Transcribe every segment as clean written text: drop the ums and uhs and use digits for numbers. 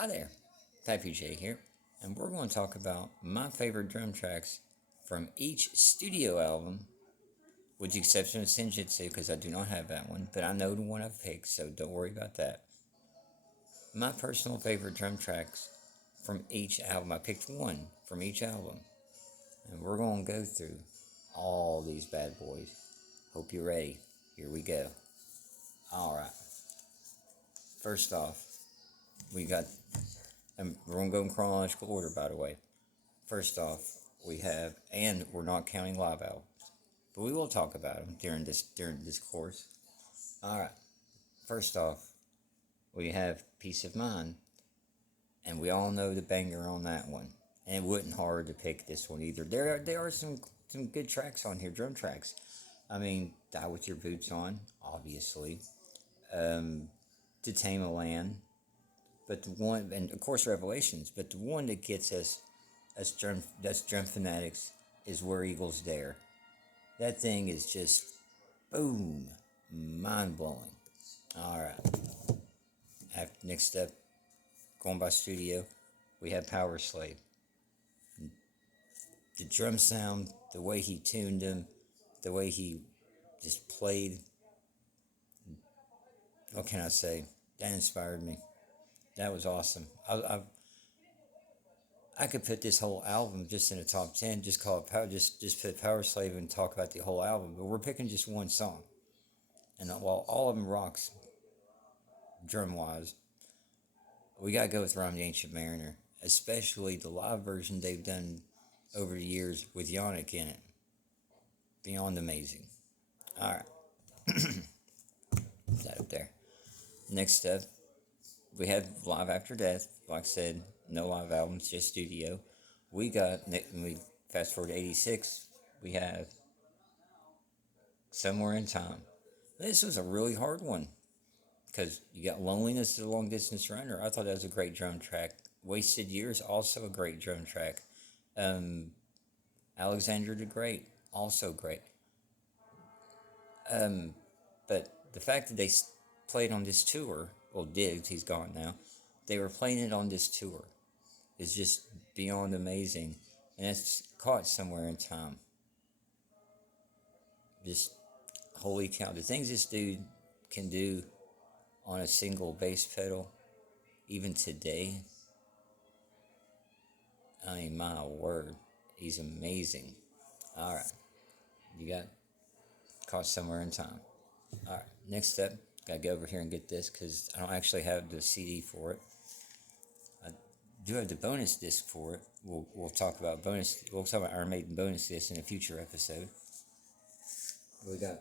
Hi there, Pappy J here, and we're going to talk about my favorite drum tracks from each studio album, with the exception of Senjutsu, because I do not have that one, but I know the one I've picked, so don't worry about that. My personal favorite drum tracks from each album, I picked one from each album, and we're going to go through all these bad boys. Hope you're ready. Here we go. Alright, first off, we got, and we're going to go in chronological order, by the way. First off, we have, and we're not counting live albums, but we will talk about them during this course. All right. First off, we have Peace of Mind, and we all know the banger on that one. And it wasn't hard to pick this one either. There are some good tracks on here, drum tracks. I mean, Die with Your Boots On, obviously. To Tame a Land, but the one, and of course Revelations, but the one that gets us that's drum fanatics is Where Eagles Dare. That thing is just boom, mind blowing. All right. Next up, going by studio, we have Power Slave. The drum sound, the way he tuned them, the way he just played. What can I say? That inspired me. That was awesome. I could put this whole album just in a top 10. Just call it Power. Just put Power Slave and talk about the whole album. But we're picking just one song, and while all of them rocks drum wise, we gotta go with Rom the Ancient Mariner, especially the live version they've done over the years with Yannick in it. Beyond amazing. All right, that up there. Next up, we have Live After Death. Like I said, no live albums, just studio. We fast forward to '86. We have Somewhere in Time. This was a really hard one because you got Loneliness as a Long Distance Runner. I thought that was a great drum track. Wasted Years, also a great drum track. Um, Alexander the Great, also great. But the fact that they played on this tour, well, Diggs, he's gone now, they were playing it on this tour is just beyond amazing. And it's caught Somewhere in Time. Just holy cow. The things this dude can do on a single bass pedal, even today, I mean, my word, he's amazing. All right, you got Caught Somewhere in Time. All right, next step, gotta go over here and get this because I don't actually have the CD for it. I do have the bonus disc for it. We'll talk about bonus. We'll talk about Iron Maiden bonus disc in a future episode. We got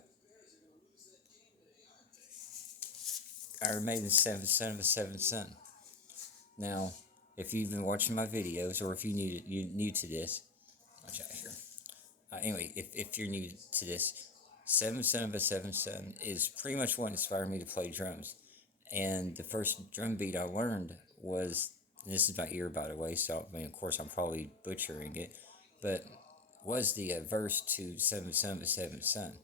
Iron Maiden Seventh Son of a Seventh Son. Now, if you've been watching my videos, or if you new to this, watch out here. Anyway, if you're new to this, Seventh Son of a Seventh Son is pretty much what inspired me to play drums. And the first drum beat I learned was, and this is my ear by the way, so I mean, of course I'm probably butchering it, but was the verse to Seventh Son of a Seventh Son.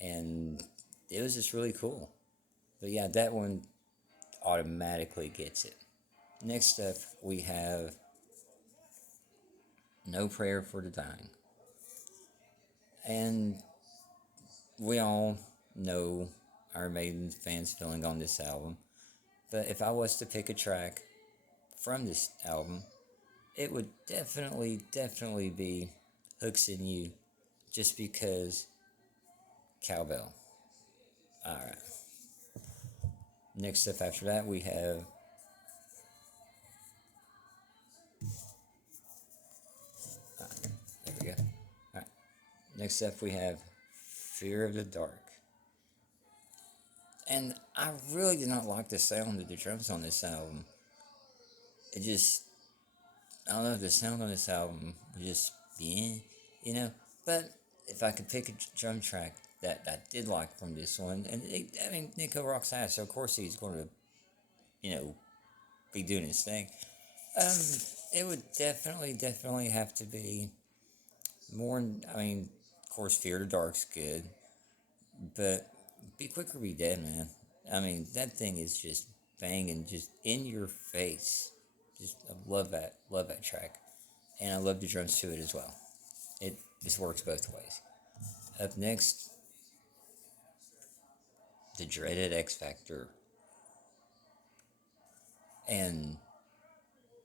And it was just really cool. But yeah, that one automatically gets it. Next up, we have No Prayer for the Dying. And we all know Iron Maiden fans' feeling on this album. But if I was to pick a track from this album, it would definitely be Hooks in You, just because cowbell. Alright. Next up after that, we have there we go. Alright. Next up, we have Fear of the Dark. And I really did not like the sound of the drums on this album. It just, I don't know, the sound on this album was just, But if I could pick a drum track that I did like from this one, and Nicko rocks ass, so of course he's going to, be doing his thing. It would definitely have to be more. Of course, Fear the Dark's good, but Be Quick or Be Dead, man. I mean, that thing is just banging, just in your face. Just I love that track, and I love the drums to it as well. It just works both ways. Up next, the dreaded X Factor, and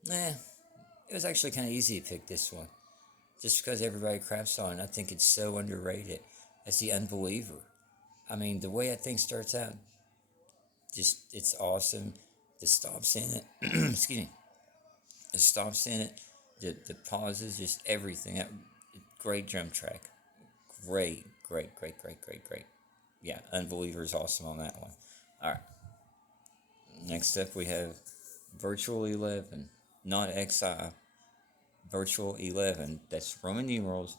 it was actually kind of easy to pick this one, just because everybody craps on it. I think it's so underrated. That's the Unbeliever. I mean, the way that thing starts out, just it's awesome. The stops in it, excuse me, the stops in it, the pauses, just everything. Great drum track. Great. Yeah, Unbeliever is awesome on that one. All right. Next up, we have Virtual 11, not XI. Virtual 11. That's Roman numerals.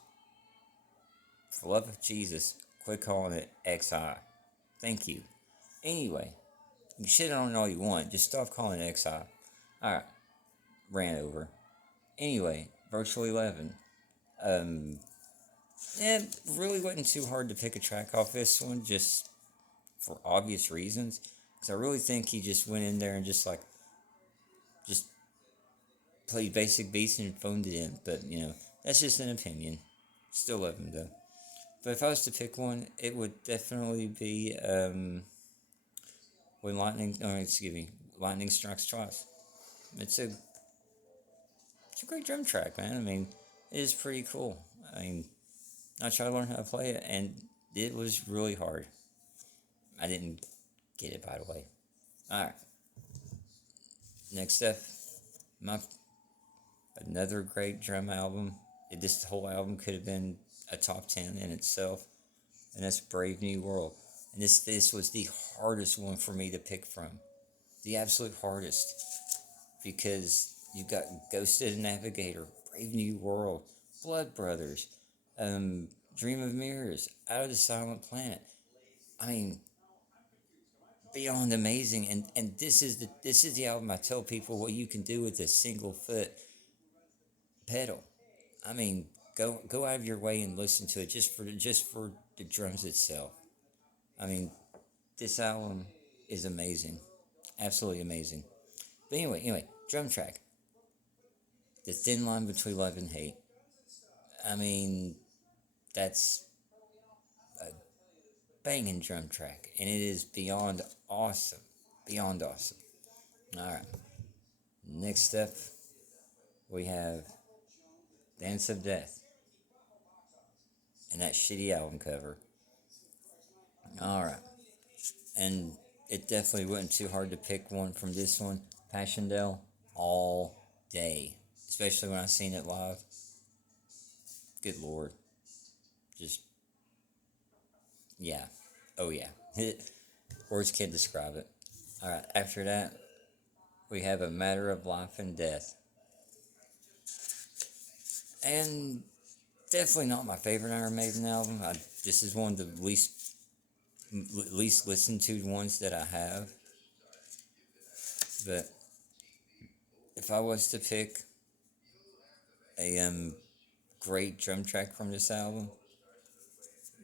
For love of Jesus, quit calling it XI. Thank you. Anyway, you shit on it all you want. Just stop calling it XI. Alright, ran over. Anyway, Virtual 11. It really wasn't too hard to pick a track off this one, just for obvious reasons. Because I really think he just went in there and just played basic beats and phoned it in. But, that's just an opinion. Still love him though. But if I was to pick one, it would definitely be when Lightning Strikes Twice. It's a great drum track, man. I mean, it is pretty cool. I mean, I tried to learn how to play it, and it was really hard. I didn't get it, by the way. All right. Next up, another great drum album. This whole album could have been a top 10 in itself, and that's Brave New World. And this was the hardest one for me to pick from. The absolute hardest. Because you've got Ghosted Navigator, Brave New World, Blood Brothers, Dream of Mirrors, Out of the Silent Planet. I mean, beyond amazing. And this is the album I tell people what you can do with a single foot pedal. I mean, go out of your way and listen to it just for the drums itself. I mean, this album is amazing, absolutely amazing. But anyway, drum track. The thin line between love and hate. I mean, that's a banging drum track, and it is beyond awesome. Beyond awesome. All right. Next up, we have Dance of Death, and that shitty album cover. All right. And it definitely wasn't too hard to pick one from this one. Passchendaele, all day. Especially when I seen it live. Good Lord. Just, yeah. Oh, yeah. Words can't describe it. All right. After that, we have A Matter of Life and Death. And definitely not my favorite Iron Maiden album. This is one of the least listened to ones that I have. But if I was to pick a great drum track from this album,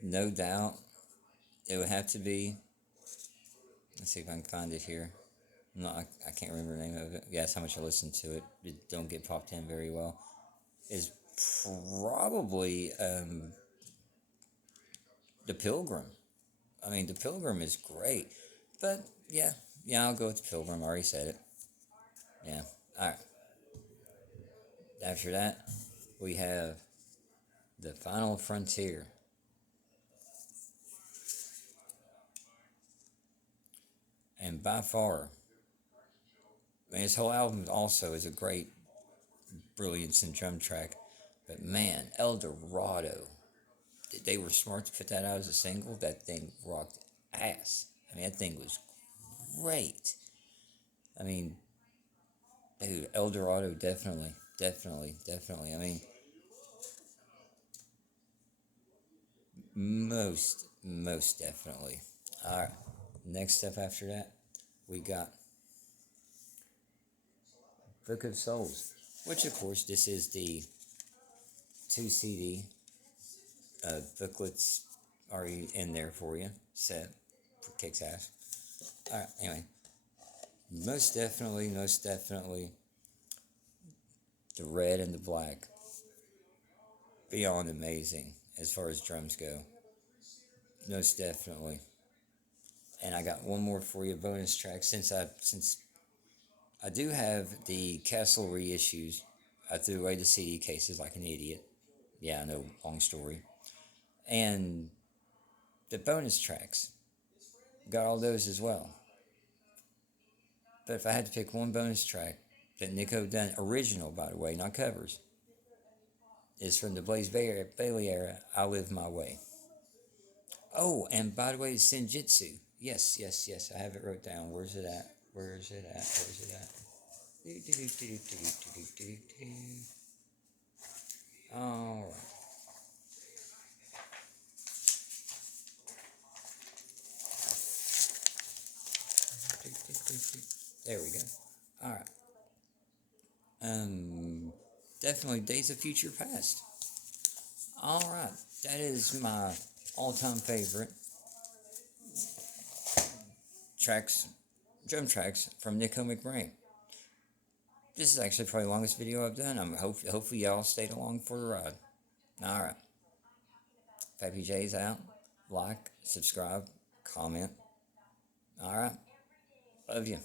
no doubt it would have to be. Let's see if I can find it here. No, I can't remember the name of it. Yeah, that's how much I listen to it. It don't get popped in very well. Is probably The Pilgrim. I mean, The Pilgrim is great. But yeah, I'll go with The Pilgrim. I already said it. Yeah. All right. After that, we have The Final Frontier. And by far, I mean, his whole album also is a great brilliance in drum track. But man, El Dorado, they were smart to put that out as a single. That thing rocked ass. I mean, that thing was great. I mean, dude, El Dorado definitely. I mean, most definitely. All right. Next step after that, we got Book of Souls, which of course this is the 2 CD booklets already in there for you. Set kicks ass. All right. Anyway, most definitely, the red and the black. Beyond amazing as far as drums go. Most definitely. And I got one more for you, bonus track. Since I do have the Castle reissues, I threw away the CD cases like an idiot. Yeah, I know, long story. And the bonus tracks, got all those as well. But if I had to pick one bonus track that Nicko done, original by the way, not covers, is from the Bailey era, I Live My Way. Oh, and by the way, Senjutsu. Yes, yes, yes, I have it wrote down. Where's it at? Where's it at? Where's it at? All right. There we go. All right. Definitely Days of Future Past. All right. That is my all-time favorite tracks, drum tracks from Nicko McBrain. This is actually probably the longest video I've done. Hopefully y'all stayed along for the ride. All right. Pappy J's out. Like, subscribe, comment. All right. Love you.